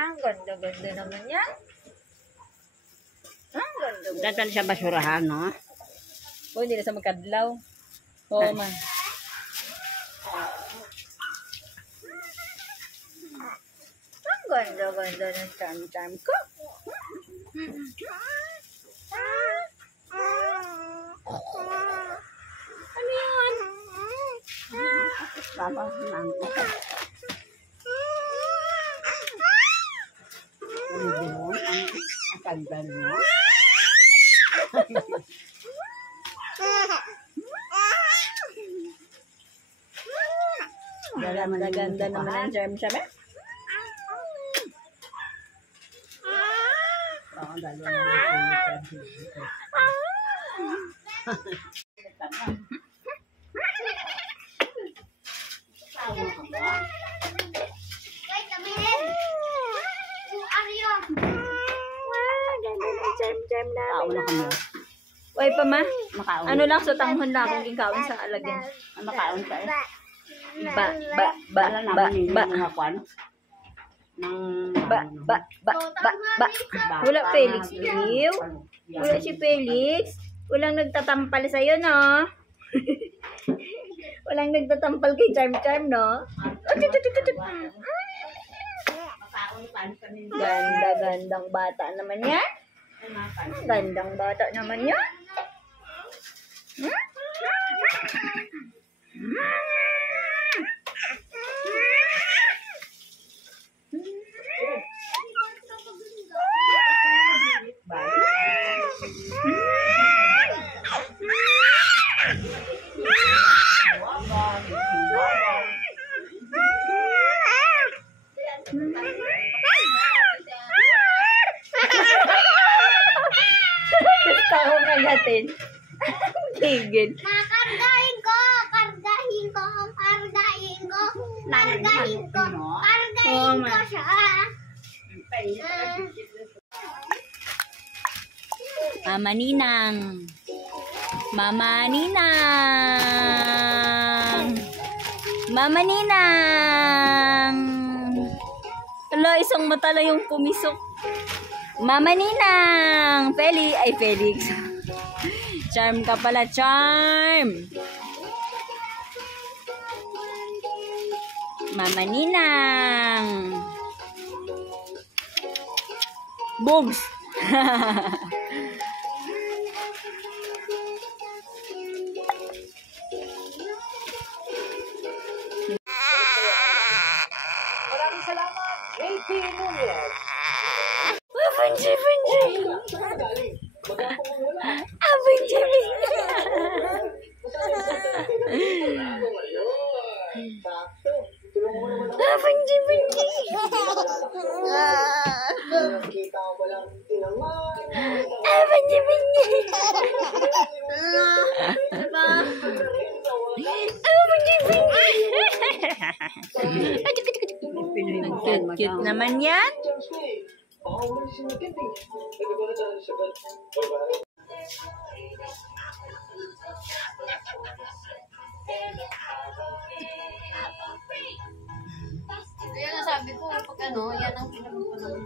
Ang ganda-ganda naman yan. Ang ganda-ganda. Datal siya basurahan, no? O, hindi na sa magkadlaw. Oo, man. Ang ganda-ganda ng time-time ko. Ano yan? Tama, mango. Ang kandal mo. Ganda naman ang germ siya, be? Oo, dalawa na Germ namin. Uy pa ma, ano lang sa tanghon lang kung gingkawin sa alagyan. Ano kaon ka eh? Ba. Wala Felix, Liw. Wala si Felix. Walang nagtatampal sa'yo, no? Walang nagtatampal kay Charm, no? Ganda-gandang bata naman yan. Gandang bata naman yan. Gusto ko kagatin. Tigil. Kargahin ko. Siya. Mama Ninang. Hala, isang mata lang yung pumisok. Mama Ninang. Felix. Charm ka pala, Charm. Mama Ninang. Boogs. Maraming salamat. JP Nunez. Bunji. Cute naman yan. Kaya nasabi ko, pag ano, yan ang pinag-upan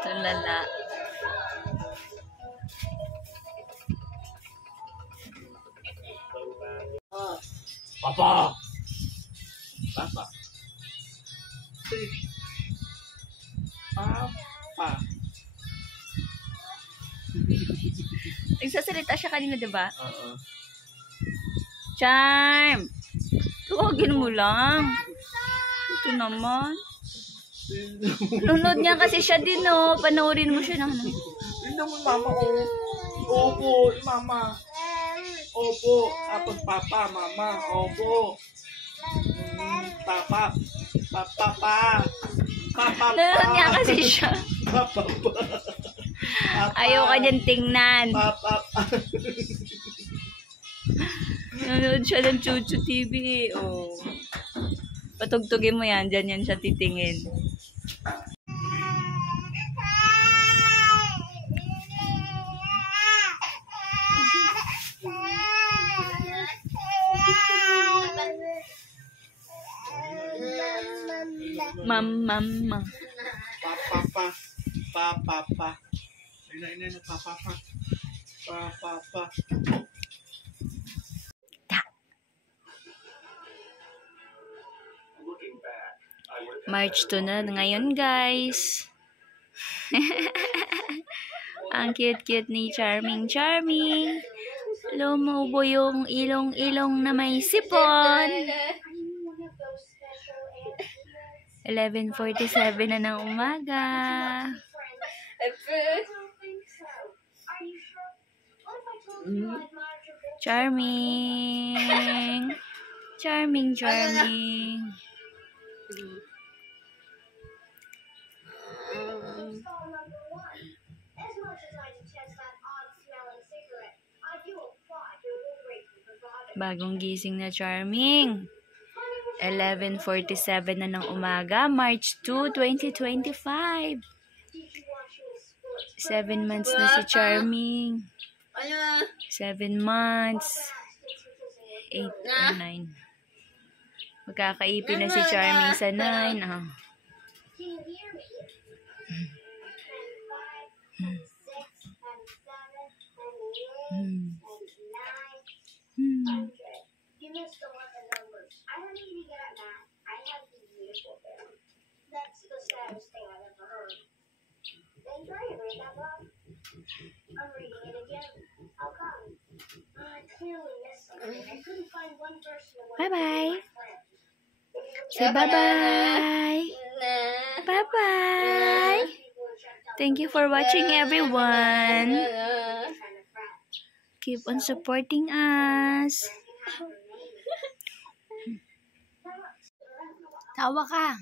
Tulala. Papa. Nagsasalita siya kanina, diba? Oo. Charm! Tuwagin mo lang. Ito naman. Nunod niya kasi siya din, no? Panoorin mo siya ng ano. Yun naman, mama ko. Opo, mama. Opo. Tapos papa, mama. Opo. Papa. Papa. Nunod niya kasi siya. Papa. Ayaw ka dyan tingnan. Papa. Nanonood siya ng Chuchu TV eh. Oh. Patugtugin mo yan. Diyan yan siya titingin. Mama. Pa. Ina, pa. March 2 na ngayon, guys. Ang cute-cute ni Charming. Lumubo yung ilong-ilong na may sipon. 11:47 na ng umaga. Charming. Bagong gising na Charming. 11:47 na ng umaga, March 2, 2025. 7 months na si Charming. 7 months. 8 or 9. Magkakaipin na si Charming sa 9. Oh. Bye-bye. Say bye-bye. Bye-bye. Thank you for watching, everyone. Keep on supporting us. Tawa ka.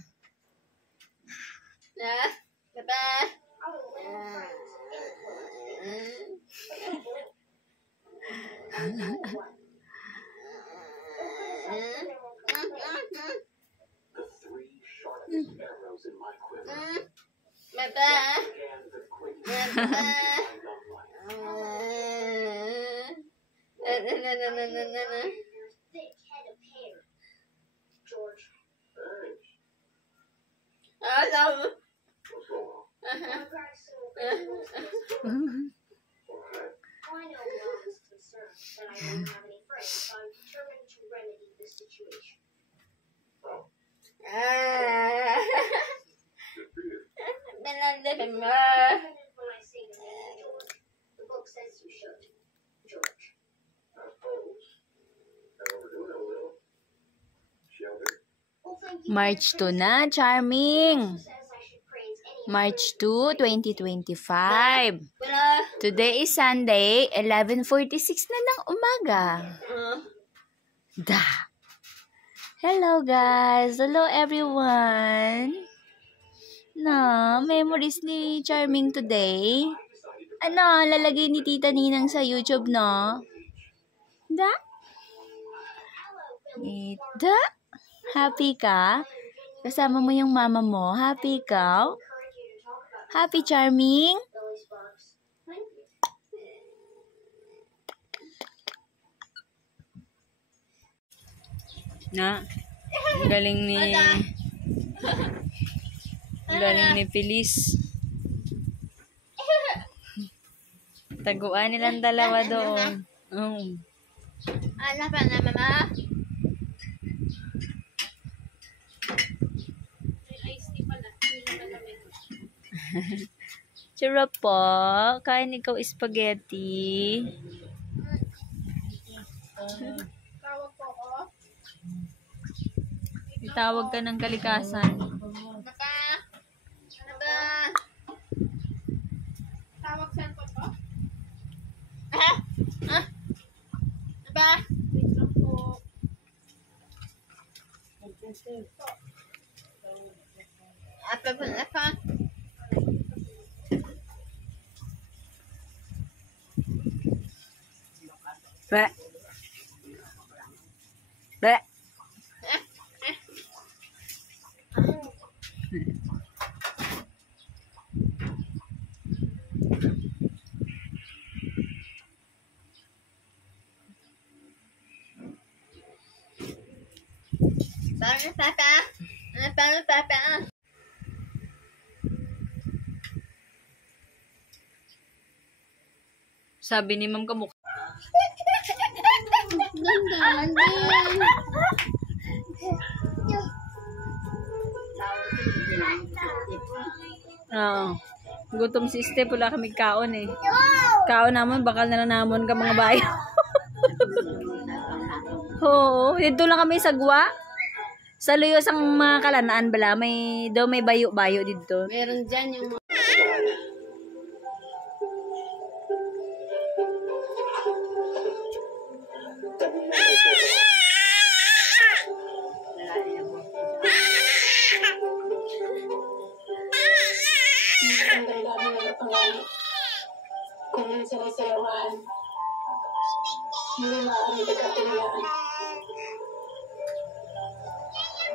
March 2 na, Charming. March 2, 2025. Today is Sunday, 11:46 na ng umaga. Hello guys. Hello everyone. Memories ni Charming today. Lalagay ni Tita Ninang sa YouTube, no? Happy ka? Kasama mo yung mama mo. Happy ka? Happy, Charming? Galing ni Feliz. Taguan nilang dalawa doon. Ano pa na, mama? Sarap po. Kain ikaw spaghetti. Tawag po ako? Itawag ka ng kalikasan. Maka? Ano ba? Tawag saan po po? Ano ba? Wait lang po. Apa po? Bleh. Parang papa. Parang papa. Sabi ni Ma'am Kamukha. Oo. Gutom si Steph, wala kami kaon eh. Kaon naman, bakal na lang namon ka mga bayo. Oo, dito lang kami sa Gwa. Sa Luyos ang mga kalanaan bala, may bayo-bayo dito. Meron dyan yung mga... Kung yan sinasayawan, hindi maaari nagkatilaan.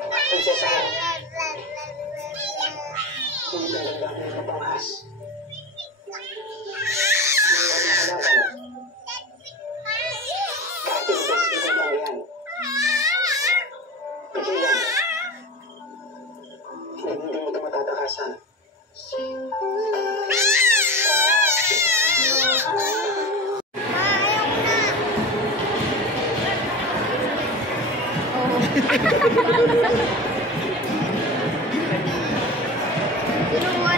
Prinsesa, hindi talaga ako napangas. Hindi ako nakalaban. Kahit yung best friend lang yan. Ito yan. Hindi mo ito matatakasan.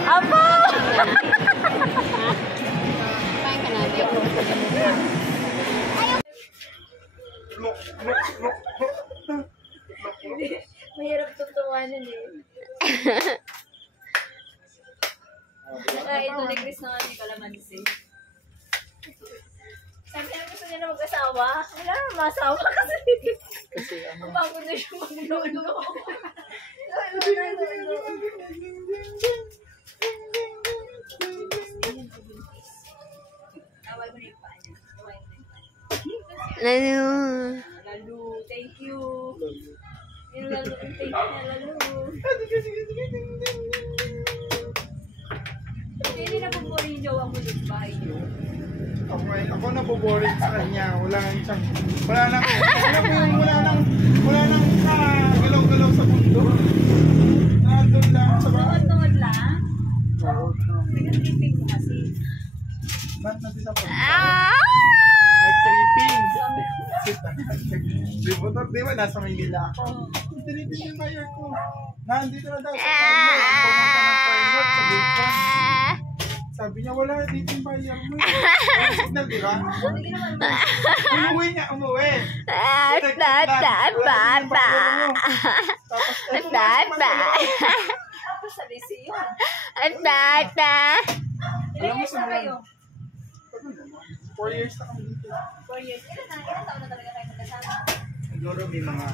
Apo! Kain ka natin. Mahirap tutuwanan eh. Ito ni Chris na nga ni Kalamansi. Sabi niya gusto niya na mag-asawa. Wala na masawa kasi. Ang bago na siya maglolo. Away mo na yung paa niya. Away mo na yung paa niya. Lalo. Lalo, thank you. Yung lalo, thank you na lalo. Hindi na pumuli yung jowa mo dito bahay niyo. Ako naboboring sa kanya. Wala nang galaw-galaw sa mundo. Nandun lang sa bahay. Tungod lang. Nag-tripping mo kasi. Ba't natin sa pagkakas? Nag-tripping. Di ba nasa Maynila ako? Nag-tripping yung mayor ko. Nandito na daw sa pilot. Pumunta ng pilot sa gate ko. Sabi niya, wala na dito yung mayor mo. Wala signal, di ba? Umuwi niya, umuwi. Tapos, Tapos sa lisi yun. alam mo sa kayo? 4 years na kami dito. 4 years. Ilan taon na talaga kayo magkasama? Siguro may mga